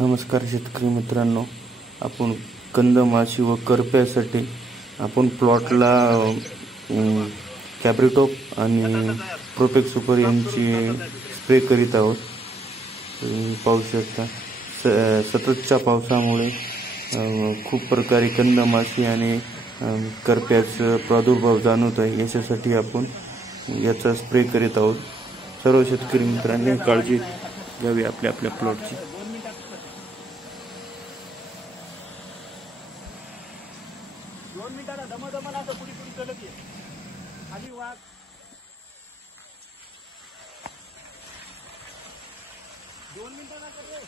नमस्कार शेतकरी मित्रांनो, आपण कंदमाशी व करप्यासाठी आपण प्लॉटला कॅब्रिटॉप आणि प्रोपेक्स सुपर यांची स्प्रे करीत आहोत। पाहू शकता सततच्या पावसामुळे खूप प्रकारे कंदमाशी आणि करप्याचा प्रादुर्भाव जाणवत आहे। याच्यासाठी आपण याचा स्प्रे करीत आहोत। सर्व शेतकरी मित्रांनी काळजी घ्यावी आपल्या प्लॉटची। दोन मिनिटाला दमदमला असं पुढे चलत ये खाली वाघ दोन मिनिटाला कर रे।